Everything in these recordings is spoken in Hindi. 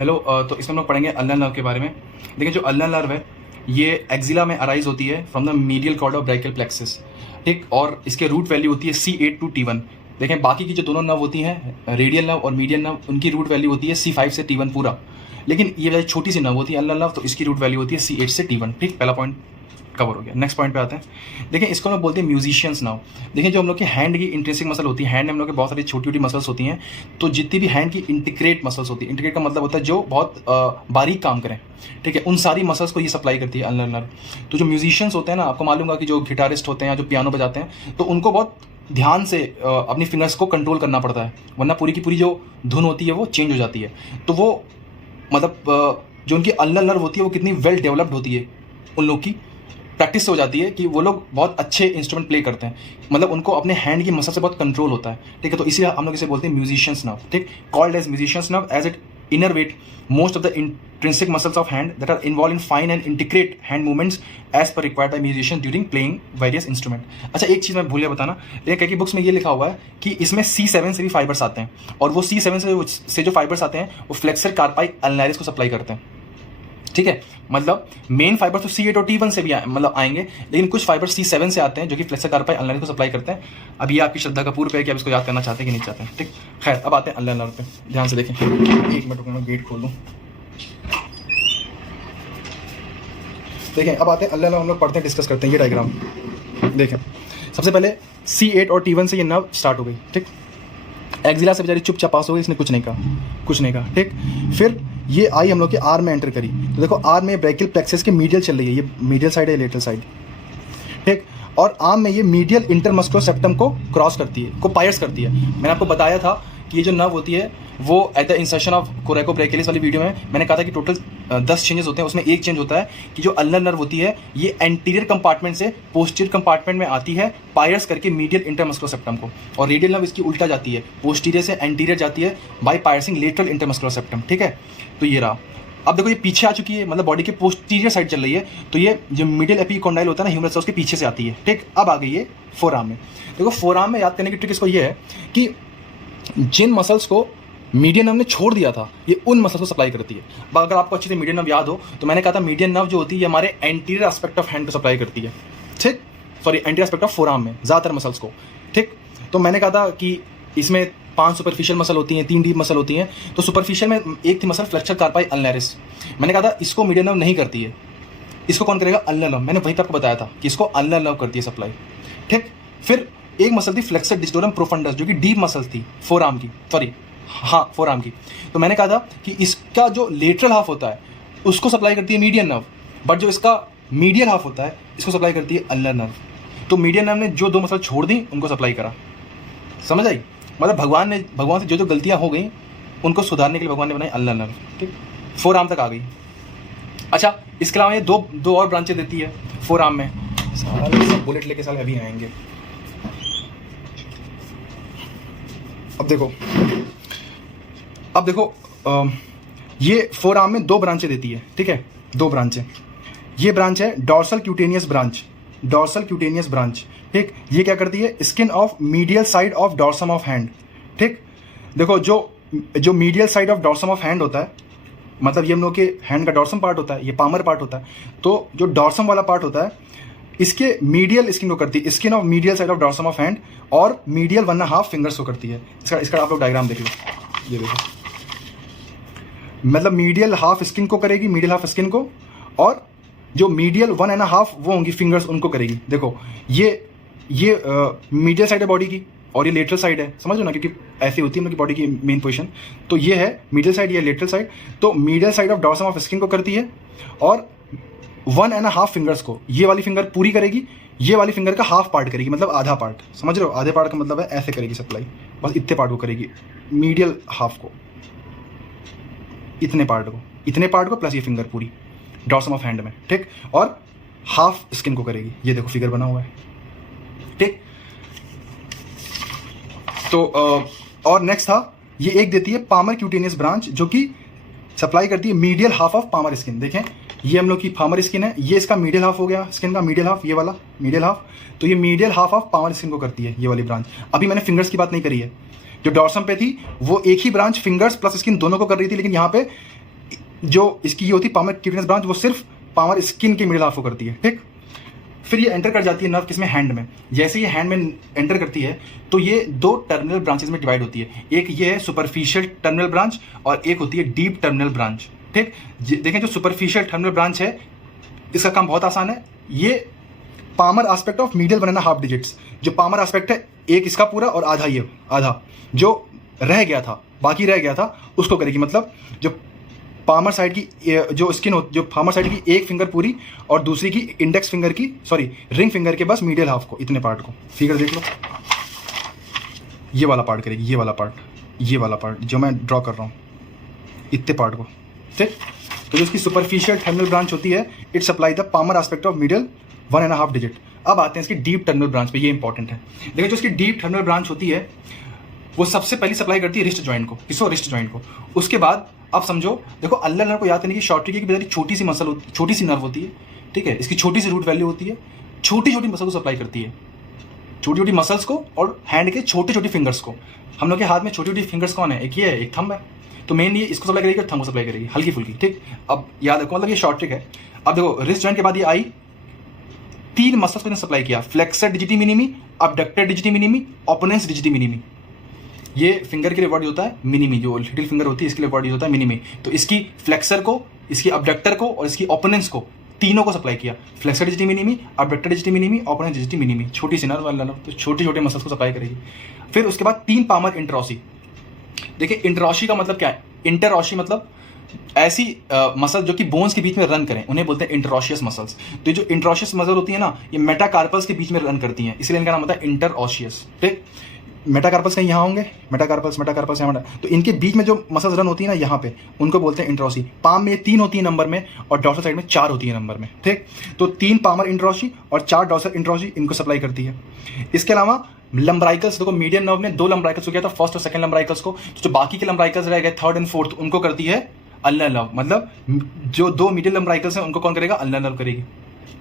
हेलो। तो इसमें हम लोग पढ़ेंगे अल्नर नर्व के बारे में। देखिए, जो अल्नर नर्व है ये एक्जिला में अराइज होती है from the medial cord of brachial plexus, ठीक। और इसके रूट वैल्यू होती है C8 to T1। देखें, बाकी की जो दोनों नर्व होती हैं, रेडियल नर्व और मीडियल नर्व, उनकी रूट वैल्यू होती है C5 से T1 पूरा। लेकिन ये छोटी सी नर्व होती है अल्नर नर्व, तो इसकी रूट वैल्यू होती है C8 से T1, ठीक। पहला पॉइंट कवर हो गया। नेक्स्ट पॉइंट पे आते हैं। देखिए, इसको हम लोग बोलते हैं म्यूजिशियंस नाउ। देखिए, जो हम लोग की हैंड की इंट्रिंसिक मसल होती है, हैंड में हम लोग के बहुत सारी छोटी छोटी मसल्स होती हैं। तो जितनी भी हैंड की इंटीग्रेट मसल्स होती है, इंटीग्रेट का मतलब होता है जो बहुत बारीक काम करें, ठीक है, उन सारी मसल्स को ये सप्लाई करती है अल्नर नर्व। तो जो म्यूजिशियंस होते हैं ना, आपको मालूम होगा कि जो गिटारिस्ट होते हैं, जो पियानो बजाते हैं, तो उनको बहुत ध्यान से अपनी फिंगर्स को कंट्रोल करना पड़ता है, वरना पूरी की पूरी जो धुन होती है वो चेंज हो जाती है। तो वो मतलब जो उनकी अल्नर नर्व होती है वो कितनी वेल डेवलप्ड होती है, उन लोग की प्रैक्टिस हो जाती है कि वो लोग बहुत अच्छे इंस्ट्रूमेंट प्ले करते हैं, मतलब उनको अपने हैंड की मसल से बहुत कंट्रोल होता है, ठीक है। तो इसीलिए हम लोग इसे बोलते हैं म्यूजिशियंस नर्व, ठीक। Called as musicians nerve as it innervate most of the intrinsic muscles of hand that are involve in fine and integrate hand movements as per required by musicians during playing various instrument. अच्छा, एक चीज़ मैं भूल गया बताना, लेकिन कई बुक्स में ये लिखा हुआ है कि इसमें C7 से भी फाइबर्स आते हैं, और वो C7 से जो फाइबर्स आते हैं वो फ्लेक्सर कार्पाई अल्नारिस को सप्लाई करते हैं, ठीक है। मतलब मेन फाइबर तो C8 और T1 से भी मतलब आएंगे, लेकिन कुछ फाइबर C7 से आते हैं जो कि फ्लेक्सर कार्पाई अल्नारिस को सप्लाई करते हैं। अब ये आपकी श्रद्धा का पूर्व है कि आप इसको याद करना चाहते हैं कि नहीं चाहते हैं, ठीक। खैर, अब आते हैं अल्नर नर्व पे, ध्यान से देखें। एक मिनट रुकना, गेट खोल दूँ। देखें, अब आते हैं अल्नर नर्व, हम लोग पढ़ते हैं, डिस्कस करते हैं। ये डायग्राम देखें। सबसे पहले C8 और T1 से ये नर्व स्टार्ट हो गई, ठीक। एक्जिला से बेचारी चुपचाप पास हो गई, इसने कुछ नहीं कहा, ठीक। फिर ये आई हम लोग के आर्म में एंटर करी, तो देखो आर्म में ब्रैकियल प्लेक्सस के मीडियल चल रही है, ये मीडियल साइड है, लेटरल साइड, ठीक। और आर्म में ये मीडियल इंटरमस्कुलर सेप्टम को क्रॉस करती है, को पायर्स करती है। मैंने आपको बताया था कि ये जो नर्व होती है वो एट द इंसर्शन ऑफ कोरेकोब्रैकियलिस वाली वीडियो में मैंने कहा था कि टोटल 10 चेंजेस होते हैं, उसमें एक चेंज होता है कि जो अल्नर नर्व होती है ये एंटीरियर कंपार्टमेंट से पोस्टीरियर कंपार्टमेंट में आती है, पायर्स करके मीडियल इंटरमस्कुलर सेप्टम को, और रेडियल नर्व इसकी उल्टा जाती है, पोस्टीरियर से एंटीरियर जाती है बाय पायर्सिंग लेटरल इंटरमस्कुलर सेप्टम, ठीक है। तो ये रहा। अब देखो, ये पीछे आ चुकी है, मतलब बॉडी के पोस्टीरियर साइड चल रही है, तो ये जो मिडिल एपिकोंडाइल होता है ना, ह्यूमरस, उसके पीछे से आती है, ठीक। अब आ गई ये फोर आर्म में। देखो, फोर आर्म में याद करने की ट्रिक इसको ये है कि जिन मसल्स को मीडियन नर्व ने छोड़ दिया था, ये उन मसल्स को सप्लाई करती है। अगर आपको अच्छी से मीडियन नर्व याद हो तो मैंने कहा था मीडियन नर्व जो होती है हमारे एंटीरियर एस्पेक्ट ऑफ हैंड को सप्लाई करती है, ठीक। Sorry, anterior aspect of four arm में ज़्यादातर मसल्स को, ठीक। तो मैंने कहा था कि इसमें 5 सुपरफिशियल मसल होती हैं, 3 डीप मसल होती हैं। तो सुपरफिशियल में एक थी मसल फ्लेक्सर कार्पाई अल्नारिस, मैंने कहा था इसको मीडियन नर्व नहीं करती है, इसको कौन करेगा? Ulnar nerve. मैंने वहीं पर आपको बताया था कि इसको अल्नर नर्व करती है सप्लाई, ठीक। फिर एक मसल थी फ्लेक्सर डिस्टोरम प्रोफंडस, जो कि डीप मसल थी फोर आर्म की, सॉरी हाँ फोर आर्म की। तो मैंने कहा था कि इसका जो लेटरल हाफ होता है उसको सप्लाई करती है मीडियन नर्व, बट जो इसका मीडियल हाफ होता है इसको सप्लाई करती है अल्नर नर्व। तो मीडियन नर्व ने जो 2 मसल छोड़ दी उनको सप्लाई करा, समझ आई? मतलब भगवान से जो गलतियां हो गई उनको सुधारने के लिए भगवान ने बनाई अल्नर नर्व, ठीक। फोर आर्म तक आ गई। अच्छा, इसके अलावा ये दो और ब्रांचें देती है फोर आर्म में। सारे सब बुलेट लेके साले अभी आएंगे। अब देखो ये फोर आर्म में 2 ब्रांचें देती है, ठीक है, 2 ब्रांचें। ये ब्रांच है डॉर्सल क्यूटेनियस ब्रांच, ठीक। ये क्या करती है? Skin of medial side of dorsum of hand, ठीक। देखो, जो medial side of dorsum of hand होता है, मतलब ये हम लोग के हैंड का डॉर्सम पार्ट होता है, ये पामर पार्ट होता है। तो जो डॉर्सम वाला पार्ट होता है इसके मीडियल स्किन को करती है, skin of medial side of dorsum of hand, और मीडियल 1.5 फिंगर्स को करती है। इसका आप लोग डायग्राम देख लो, ये देखो, मतलब मीडियल हाफ स्किन को करेगी, मीडियल हाफ स्किन को, और जो मीडियल 1.5 वो होंगी फिंगर्स, उनको करेगी। देखो, ये मीडियल साइड है बॉडी की, और ये लेटरल साइड है, समझ लो ना, क्योंकि ऐसी होती है मतलब बॉडी की मेन पोजीशन। तो ये है मीडियल साइड, ये लेटरल साइड। तो medial side of dorsum of skin को करती है, और 1.5 फिंगर्स को, ये वाली फिंगर पूरी करेगी, ये वाली फिंगर का हाफ पार्ट करेगी, मतलब आधा पार्ट, समझ रहे हो? आधे पार्ट का मतलब है ऐसे करेगी सप्लाई, बस इतने पार्ट को करेगी, मीडियल हाफ को, इतने पार्ट को प्लस ये फिंगर पूरी डॉर्सम ऑफ हैंड में, ठीक। और हाफ स्किन को करेगी, ये देखो फिगर बना हुआ है, ठीक। तो और नेक्स्ट था, ये एक देती है पामर क्यूटेनियस ब्रांच, जो कि सप्लाई करती है medial half of palmar skin. देखें, ये हम लोग की पामर स्किन है, ये इसका मीडियल हाफ हो गया, स्किन का मीडियल हाफ, ये वाला मीडियल हाफ। तो ये medial half of palmar skin को करती है, ये वाली ब्रांच। अभी मैंने फिंगर्स की बात नहीं करी है, जो डॉर्सम पे थी वो एक ही ब्रांच फिंगर्स प्लस स्किन दोनों को कर रही थी, लेकिन यहाँ पे जो इसकी ये होती है पामर क्यूटेनस ब्रांच, वो सिर्फ पामर स्किन के मिडिल हाफ को करती है, ठीक। फिर ये एंटर कर जाती है नर्व किसमें, हैंड में। जैसे ये हैंड में एंटर करती है तो ये दो टर्मिनल ब्रांचेस में डिवाइड होती है। एक ये है सुपरफिशियल टर्मिनल ब्रांच और एक होती है डीप टर्मिनल ब्रांच, ठीक। देखें जो सुपरफिशियल टर्मिनल ब्रांच है इसका काम बहुत आसान है। ये palmar aspect of medial 1.5 digits, जो पामर एस्पेक्ट है एक इसका पूरा और आधा ये आधा जो रह गया था, बाकी रह गया था उसको करेगी। मतलब जो पामर साइड की जो स्किन हो, जो पामर साइड की एक फिंगर पूरी और दूसरी की इंडेक्स फिंगर की रिंग फिंगर के बस मीडियल हाफ को, इतने पार्ट को फिगर देख लो, ये वाला पार्ट करेगी, ये वाला पार्ट जो मैं ड्रॉ कर रहा हूँ, इतने पार्ट को, ठीक। तो जो इसकी सुपरफिशियल टर्मिनल ब्रांच होती है it supply the palmar aspect of medial 1.5 digit. अब आते हैं इसकी डीप टर्मिनल ब्रांच पे, ये इंपॉर्टेंट है। देखिए जो इसकी डीप टर्मिनल ब्रांच होती है वो सबसे पहले सप्लाई करती है रिस्ट जॉइंट को, किसको, रिस्ट जॉइंट को। उसके बाद अब समझो, देखो अल्लर नर्व को याद करने की शॉर्टरी की बेचारी छोटी सी मसल होती, छोटी सी नर्व होती है, ठीक है। इसकी छोटी सी रूट वैल्यू होती है, छोटी छोटी मसल को सप्लाई करती है, छोटी छोटी मसल्स को और हैंड के छोटे छोटे फिंगर्स को। हम लोग के हाथ में छोटी छोटी फिंगर्स कौन है, एक ये है, एक थंब है। तो मेन ये इसको सप्लाई करेगी और थंब को सप्लाई करेगी, हल्की फुल्की, ठीक। अब याद रखो, मतलब ये शॉर्ट ट्रिक है। अब देखो रिस्ट जॉइंट के बाद ये आई, तीन मसल्स को सप्लाई किया, flexor digiti minimi, abductor digiti minimi, opponens digiti minimi. ये फिंगर के लिए वर्ड होता है मिनिमी, जो लिटिल फिंगर होती है इसके लिए वर्ड होता है मिनिमी। तो इसकी फ्लेक्सर को, इसकी अबडक्टर को और इसकी ओपोनेंस को, तीनों को सप्लाई किया। Flexor digiti minimi, abductor digiti minimi, opponens digiti minimi. छोटी सी नर्व वाला, तो छोटे छोटे मसल्स को सप्लाई करेगी। फिर उसके बाद तीन पामर इंटरऑसी। देखिए इंटरऑसी का मतलब क्या है, इंटरऑसी मतलब ऐसी मसल जो कि बोन्स के बीच में रन करें, उन्हें बोलते हैं इंटरऑशियस मसल्स। तो ये जो इंटरऑशियस मसल होती है ना, ये मेटाकार्पल्स के बीच में रन करती हैं, इसलिए इनका नाम होता है इंटरऑशियस, ठीक। मेटाकार्पल्स कहीं यहाँ होंगे, मेटाकार्पल्स यहाँ, तो इनके बीच में जो मसल्स रन होती है ना यहाँ पे, उनको बोलते हैं इंटरऑसी। पाम में 3 होती है नंबर में और डॉर्सल साइड में 4 होती है नंबर में, ठीक। तो 3 पामर इंटरऑसी और 4 डॉर्सल इंटरऑसी इनको सप्लाई करती है। इसके अलावा लंब्राइकल्स, देखो मीडियन नर्व में 2 लंब्राइकल्स हो गया था, फर्स्ट और सेकंड लंब्राइकल्स को, तो जो बाकी के लंब्राइकल्स रह गए थर्ड एंड फोर्थ, उनको करती है अल्नर नर्व। मतलब जो 2 मीडियन लंब्राइकल्स हैं उनको कौन करेगा, अल्नर नर्व करेगी,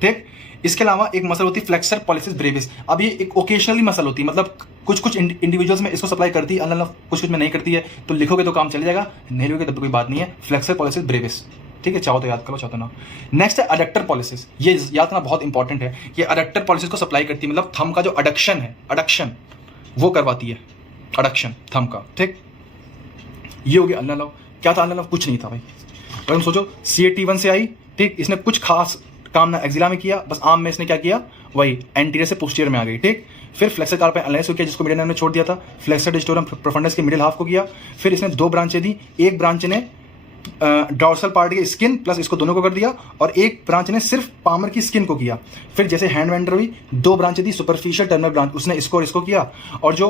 ठीक। इसके अलावा एक मसल होती है फ्लेक्सर पॉलिसिस ब्रेविस। अब ये एक ओकेशनली मसल होती है, मतलब कुछ इंडिविजुअल्स में इसको सप्लाई करती है अल्नर नर्व, कुछ में नहीं करती है। तो लिखोगे तो काम चल जाएगा, नहीं लिखोगे तब तो कोई बात नहीं है। फ्लेक्सर पॉलिसिस ब्रेविस, ठीक है, चाहो तो याद करो, चाहो तो ना। नेक्स्ट है अडक्टर पॉलिसिस, ये याद करना बहुत इंपॉर्टेंट है। ये अडक्टर पॉलिसिस को सप्लाई करती है, मतलब थंब का जो अडक्शन है, अडक्शन वो करवाती है, अडक्शन थंब का, ठीक। ये हो गया अल्नर नर्व। क्या था अल्नर नर्व, कुछ नहीं था भाई। अगर हम सोचो CAT1 से आई, ठीक, इसने कुछ खास काम ना एक्जिला में किया, बस आर्म में इसने क्या किया, वही एंटीरियर से पोस्टीरियर में आ गई, ठीक। फिर फ्लेक्सर कार्पल एनालाइज को किया, जिसको मीडियन नर्व ने छोड़ दिया था, फ्लेक्सर डिजिटोरम प्रोफंडस के मिडिल हाफ को किया। फिर इसने 2 ब्रांचें दी, एक ब्रांच ने डॉर्सल पार्ट के स्किन प्लस इसको दोनों को कर दिया और एक ब्रांच ने सिर्फ पामर की स्किन को किया। फिर जैसे हैंड वेंडर हुई, 2 ब्रांचें दी, सुपरफिशियल टर्मिनल ब्रांच उसने इसको और इसको किया, और जो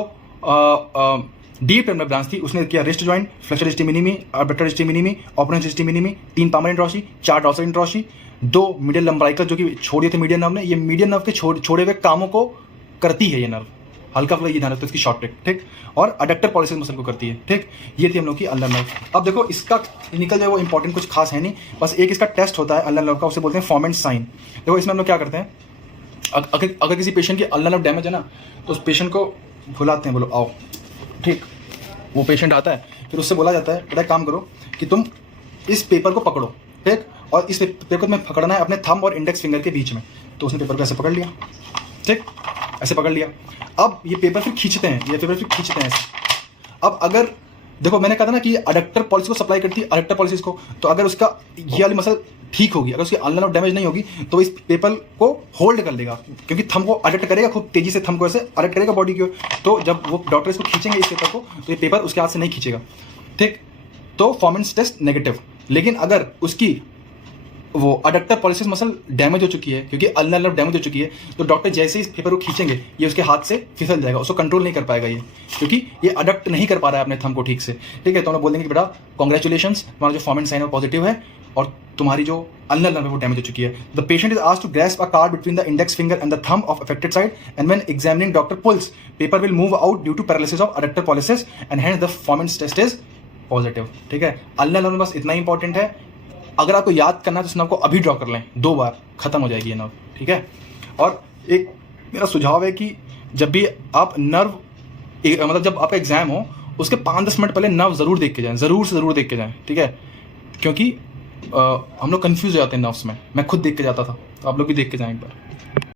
डीप टर्मिनल ब्रांच थी उसने किया wrist joint, flexor digiti minimi, abductor digiti minimi, opponens digiti minimi, 3 palmar interossei, 4 dorsal interossei, 2 medial lumbrical जो कि छोड़े थे मीडियन नर्व ने। ये मीडियन नर्व के छोड़े हुए कामों को करती है ये नर्व, हल्का फुल्का ये ध्यान रखते हैं इसकी शॉर्ट ट्रिक, ठीक। और अडक्टर पॉलिसिस मसल को करती है, ठीक। ये थी हम लोग की अल्नर नर्व। अब देखो इसका क्लिनिकल जो है वो इंपॉर्टेंट कुछ खास है नहीं, बस एक इसका टेस्ट होता है अल्नर नर्व का, उसे बोलते हैं फॉर्मेंट साइन। देखो इसमें हम लोग क्या करते हैं, अगर किसी पेशेंट की अल्नर नर्व डैमेज है ना, तो उस पेशेंट को बुलाते हैं, बोलो आओ, ठीक। वो पेशेंट आता है, फिर उससे बोला जाता है बेटा काम करो कि तुम इस पेपर को पकड़ो, ठीक, और इस पेपर को तुम्हें पकड़ना है अपने थंब और इंडेक्स फिंगर के बीच में। तो उसने पेपर को ऐसे पकड़ लिया, ठीक, ऐसे पकड़ लिया। अब ये पेपर फिर खींचते हैं, ये पेपर फिर खींचते हैं ऐसे। अब अगर देखो मैंने कहा था ना कि अडक्टर पॉलिसिस को सप्लाई करती है, अडक्टर पॉलिसिस को, तो अगर उसका ये वाली मसल ठीक होगी, अगर उसकी अल्नर नर्व डैमेज नहीं होगी, तो इस पेपर को होल्ड कर लेगा, क्योंकि थंब को अडक्ट करेगा, खूब तेजी से थंब को ऐसे अडक्ट करेगा बॉडी की। तो जब वो डॉक्टर इसको खींचेंगे इस पेपर को, तो ये पेपर उसके हाथ से नहीं खींचेगा, ठीक। तो फॉर्मेंस टेस्ट नेगेटिव। लेकिन अगर उसकी वो अडक्टर पॉलिसिस मसल डैमेज हो चुकी है, क्योंकि अल्नर नर्व डैमेज हो चुकी है, तो डॉक्टर जैसे ही इस पेपर को खींचेंगे ये उसके हाथ से फिसल जाएगा, उसको कंट्रोल नहीं कर पाएगा ये, क्योंकि ये अडक्ट नहीं कर पा रहा है अपने थंब को ठीक से, ठीक है। तो उन्हें बोल देंगे कि बेटा कॉन्ग्रेचुलेशंस, तुम्हारा जो फॉर्मेंट साइन है पॉजिटिव है और तुम्हारी जो अल्नर नर्व है वो डैमेज हो चुकी है। The patient is asked to grasp a card between the index finger and the thumb of affected side, and when examining doctor pulls, paper will move out due to paralysis of adductor pollicis and hence the Froment test is positive, ठीक है। अल्नर नर्व में बस इतना ही इंपॉर्टेंट है। अगर आपको याद करना है तो इस नर्व को अभी ड्रॉ कर लें, 2 बार खत्म हो जाएगी ये नर्व, ठीक है। और एक मेरा सुझाव है कि जब भी आप नर्व मतलब जब आपका एग्जाम हो उसके 5-10 मिनट पहले नर्व जरूर देख के जाएं, जरूर से जरूर देख के जाएं, ठीक है। क्योंकि हम लोग कंफ्यूज हो जाते हैं नर्व्स में। मैं खुद देख के जाता था, तो आप लोग भी देख के जाएं एक बार।